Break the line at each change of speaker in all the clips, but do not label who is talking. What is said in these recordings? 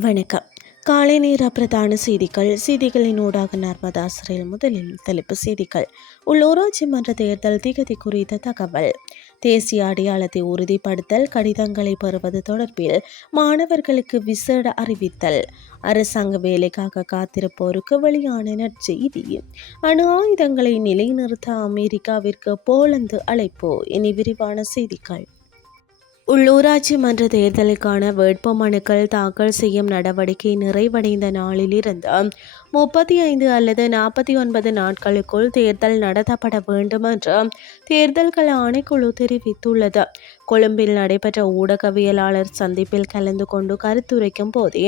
வணக்கம். காலை நேர பிரதான செய்திகள். செய்திகளின் ஊடாக நர்மதா சிறையில் முதலில் தலைப்பு செய்திகள். உள்ளூராட்சி மன்ற தேர்தல் திகதி குறித்த தகவல். தேசிய அடையாளத்தை உறுதிப்படுத்தல் கடிதங்களை பெறுவது தொடர்பில் மாணவர்களுக்கு விசேட அறிவித்தல். அரசாங்க வேலைக்காக காத்திருப்போருக்கு வெளியான நற்செய்தி. அணு ஆயுதங்களை நிலைநிறுத்த அமெரிக்காவிற்கு போலந்து அழைப்பு. இனி விரிவான செய்திகள். உள்ளூராட்சி மன்ற தேர்தலுக்கான வேட்புமனுக்கள் தாக்கல் செய்யும் நடவடிக்கை நிறைவடைந்த நாளிலிருந்து முப்பத்தி ஐந்து அல்லது நாற்பத்தி ஒன்பது நாட்களுக்குள் தேர்தல் நடத்தப்பட வேண்டும் என்று தேர்தல்கள் ஆணைக்குழு தெரிவித்துள்ளது. கொழும்பில் நடைபெற்ற ஊடகவியலாளர் சந்திப்பில் கலந்து கொண்டு கருத்துரைக்கும் போதே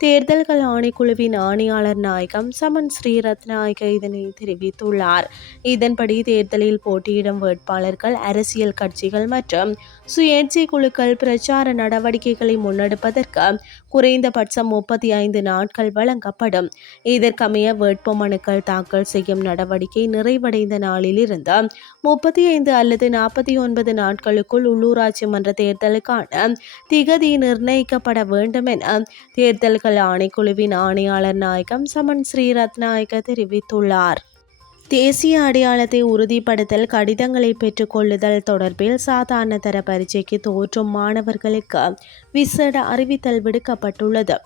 தேர்தல்கள் ஆணைக்குழுவின் ஆணையாளர் நாயகம் சமன் ஸ்ரீரத்நாயக இதனை தெரிவித்துள்ளார். இதன்படி தேர்தலில் போட்டியிடும் வேட்பாளர்கள் அரசியல் கட்சிகள் மற்றும் சுயேட்சை குழுக்கள் பிரச்சார நடவடிக்கைகளை முன்னெடுப்பதற்கு குறைந்தபட்சம் முப்பத்தி ஐந்து நாட்கள் வழங்கப்படும். இதற்கமைய வேட்புமனுக்கள் தாக்கல் செய்யும் நடவடிக்கை நிறைவடைந்த நாளிலிருந்து முப்பத்தி ஐந்து அல்லது நாற்பத்தி ஒன்பது நாட்களுக்குள் உள்ளூர் உள்ளூராட்சி மன்ற தேர்தலுக்கான திகதி நிர்ணயிக்கப்பட வேண்டும் என தேர்தல்கள் ஆணைக்குழுவின் ஆணையாளர் நாயகம் சமன் ஸ்ரீரத்நாயக தெரிவித்துள்ளார். தேசிய அடையாளத்தை உறுதிப்படுத்தல் கடிதங்களை பெற்றுக்கொள்ளுதல் தொடர்பில் சாதாரண தர பரீட்சைக்கு தோற்றும் மாணவர்களுக்கு விசேட அறிவித்தல் விடுக்கப்பட்டுள்ளது.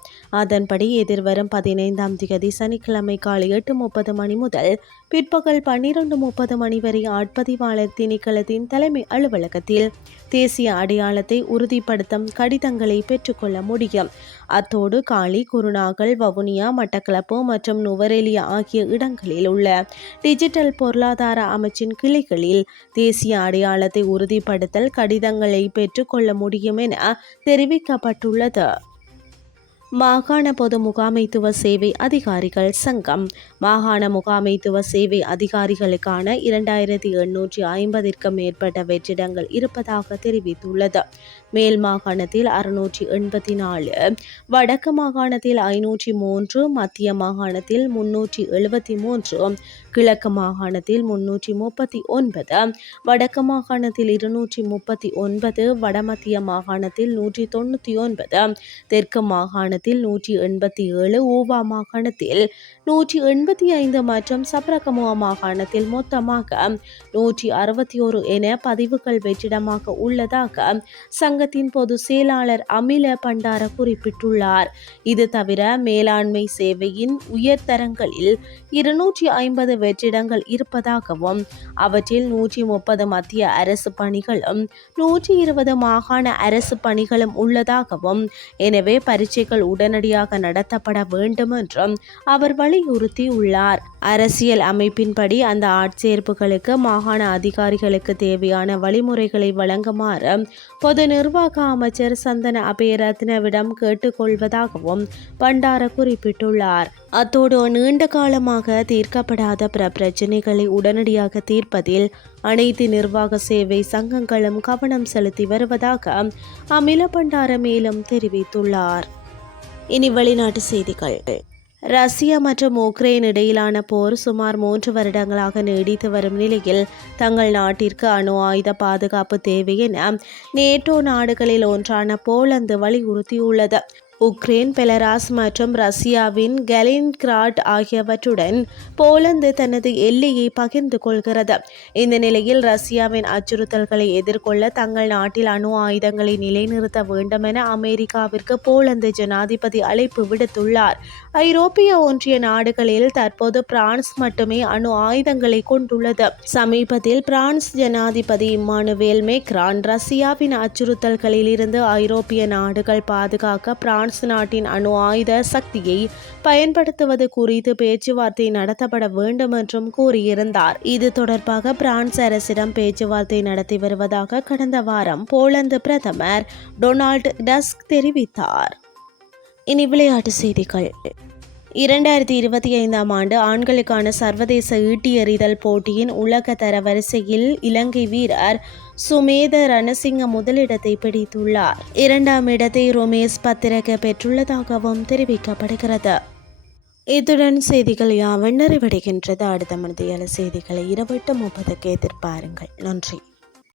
அதன்படி எதிர்வரும் பதினைந்தாம் தேதி சனிக்கிழமை காலை எட்டு முப்பது மணி முதல் பிற்பகல் பன்னிரண்டு முப்பது மணி வரை ஆட்பதிவாளர் திணைக்களத்தின் தலைமை அலுவலகத்தில் தேசிய அடையாளத்தை உறுதிப்படுத்தும் கடிதங்களை பெற்றுக்கொள்ள முடியும். அத்தோடு காளி குருநாகல் வவுனியா மட்டக்களப்பு மற்றும் நுவரெலியா ஆகிய இடங்களில் உள்ள டிஜிட்டல் பொருளாதார அமைச்சின் கிளைகளில் தேசிய அடையாளத்தை உறுதிப்படுத்தல் கடிதங்களை பெற்றுக்கொள்ள முடியும் என தெரிவிக்கப்பட்டுள்ளது. மாகாண பொது முகாமைத்துவ சேவை அதிகாரிகள் சங்கம். மாகாண முகாமைத்துவ சேவை அதிகாரிகளுக்கான இரண்டாயிரத்தி எண்ணூற்றி ஐம்பதிற்கும் மேற்பட்ட வெற்றிடங்கள் இருப்பதாக தெரிவித்துள்ளது. மேல் மாகாணத்தில் அறுநூற்றி எண்பத்தி நாலு வடக்கு மாகாணத்தில் ஐநூற்றி மூன்று மத்திய மாகாணத்தில் முன்னூற்றி எழுபத்தி மூன்று கிழக்கு மாகாணத்தில் முன்னூற்றி முப்பத்தி ஒன்பது வடக்கு மாகாணத்தில் இருநூற்றி முப்பத்தி ஒன்பது வடமத்திய மாகாணத்தில் நூற்றி தொண்ணூற்றி ஒன்பது தெற்கு மாகாணத்தில் நூற்றி எண்பத்தி ஏழு ஓவா மாகாணத்தில் நூற்றி எண்பத்தி ஐந்து மற்றும் சப்ரகமுவா மாகாணத்தில் மொத்தமாக நூற்றி அறுபத்தி ஒரு என பதிவுகள் வெற்றிடமாக உள்ளதாக சங்க சங்கத்தின் பொது செயலாளர் அமில பண்டார குறிப்பிட்டுள்ளார். இது தவிர மேலாண்மை சேவையின் உயர்தரங்களில் இருநூற்றி ஐம்பது வெற்றிடங்கள் இருப்பதாகவும் அவற்றில் நூற்றி முப்பது மத்திய அரசு பணிகளும் நூற்றி இருபது மாகாண அரசு பணிகளும் உள்ளதாகவும் எனவே பரீட்சைகள் உடனடியாக நடத்தப்பட வேண்டும் என்றும் அவர் வலியுறுத்தியுள்ளார். அரசியல் அமைப்பின்படி அந்த ஆட்சேர்ப்புகளுக்கு மாகாண அதிகாரிகளுக்கு தேவையான வழிமுறைகளை வழங்குமாறு பொது நிர்வாக அமைச்சர் சந்தன அபேரத்னவிடம் கேட்டுக்கொள்வதாகவும் பண்டார குறிப்பிட்டுள்ளார். அத்தோடு நீண்ட காலமாக தீர்க்கப்படாத பிற பிரச்சினைகளை உடனடியாக தீர்ப்பதில் அனைத்து நிர்வாக சேவை சங்கங்களும் கவனம் செலுத்தி வருவதாக அமில பண்டார மேலும் தெரிவித்துள்ளார். இனி வெளிநாட்டு செய்திகள். ரஷ்யா மற்றும் உக்ரைன் இடையிலான போர் சுமார் மூன்று வருடங்களாக நீடித்து வரும் நிலையில் தங்கள் நாட்டிற்கு அணு ஆயுத பாதுகாப்பு தேவை என நேட்டோ நாடுகளில் ஒன்றான போலந்து வலியுறுத்தியுள்ளது. உக்ரைன் பெலராஸ் மற்றும் ரஷ்யாவின் கலின்கிராட் ஆகியவற்றுடன் போலந்து தனது எல்லையை பகிர்ந்து கொள்கிறது. இந்த நிலையில் ரஷ்யாவின் அச்சுறுத்தல்களை எதிர்கொள்ள தங்கள் நாட்டில் அணு ஆயுதங்களை நிலைநிறுத்த வேண்டும் என அமெரிக்காவிற்கு போலந்து ஜனாதிபதி அழைப்பு விடுத்துள்ளார். ஐரோப்பிய ஒன்றிய நாடுகளில் தற்போது பிரான்ஸ் மட்டுமே அணு ஆயுதங்களை கொண்டுள்ளது. சமீபத்தில் பிரான்ஸ் ஜனாதிபதி இம்மானுவேல் மேக்ரான் ரஷ்யாவின் அச்சுறுத்தல்களில் இருந்து ஐரோப்பிய நாடுகள் பாதுகாக்க பிரான்ஸ் பிரான்ஸ் நாட்டின் அணு ஆயுத சக்தியை பயன்படுத்துவது குறித்து பேச்சுவார்த்தை நடத்தப்பட வேண்டும் என்றும் கூறியிருந்தார். இது தொடர்பாக பிரான்ஸ் அரசிடம் பேச்சுவார்த்தை நடத்தி வருவதாக கடந்த வாரம் போலந்து பிரதமர் டொனால்ட் டஸ்க் தெரிவித்தார். இனி விளையாட்டு செய்திகள். இரண்டாயிரத்தி இருபத்தி ஐந்தாம் ஆண்டு ஆண்களுக்கான சர்வதேச ஈட்டி எறிதல் போட்டியின் உலக தர வரிசையில் இலங்கை வீரர் சுமேத ரணசிங்க முதலிடத்தை பிடித்துள்ளார். இரண்டாம் இடத்தை ரோமேஷ் பத்திரக பெற்றுள்ளதாகவும் தெரிவிக்கப்படுகிறது. இத்துடன் செய்திகள் யாவன் நிறைவடைகின்றது. அடுத்த மனதியால செய்திகளை இருபட்டு முப்பதுக்கு எதிர்பாருங்கள். நன்றி.